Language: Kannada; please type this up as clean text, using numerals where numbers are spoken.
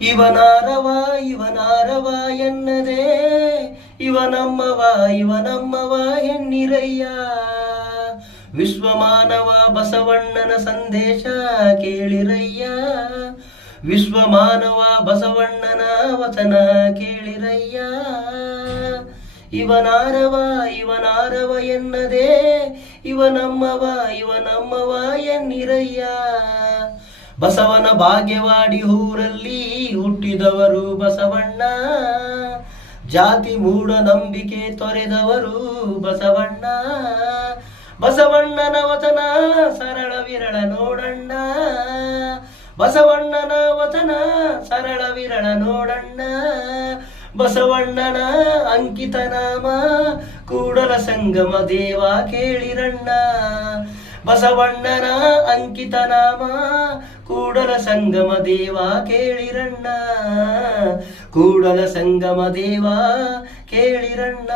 ಇವನಾರವ ಇವನಾರವ ಎನ್ನದೆ ಇವನಮ್ಮವ ಎನ್ನಿರಯ್ಯ. ವಿಶ್ವಮಾನವ ಬಸವಣ್ಣನ ಸಂದೇಶ ಕೇಳಿರಯ್ಯ. ವಿಶ್ವಮಾನವ ಬಸವಣ್ಣನ ವಚನ ಕೇಳಿರಯ್ಯ. ಇವನಾರವ ಎನ್ನದೆ ಇವನಮ್ಮವ ಎನ್ನಿರಯ್ಯ. ಬಸವನ ಭಾಗ್ಯವಾಡಿ ಊರಲ್ಲಿ ಹುಟ್ಟಿದವರು ಬಸವಣ್ಣ. ಜಾತಿ ಮೂಢನಂಬಿಕೆ ತೊರೆದವರು ಬಸವಣ್ಣ. ಬಸವಣ್ಣನ ವಚನ ಸರಳ ವಿರಳ ನೋಡಣ್ಣ. ಬಸವಣ್ಣನ ವಚನ ಸರಳ ವಿರಳ ನೋಡಣ್ಣ. ಬಸವಣ್ಣನ ಅಂಕಿತ ನಾಮ ಕೂಡಲ ಸಂಗಮ ದೇವ ಕೇಳಿರಣ್ಣ. ಬಸವಣ್ಣನ ಅಂಕಿತ ನಾಮ ಕೂಡಲ ಸಂಗಮ ದೇವ ಕೇಳಿರಣ್ಣ. ಕೂಡಲ ಸಂಗಮ ದೇವ ಕೇಳಿರಣ್ಣ.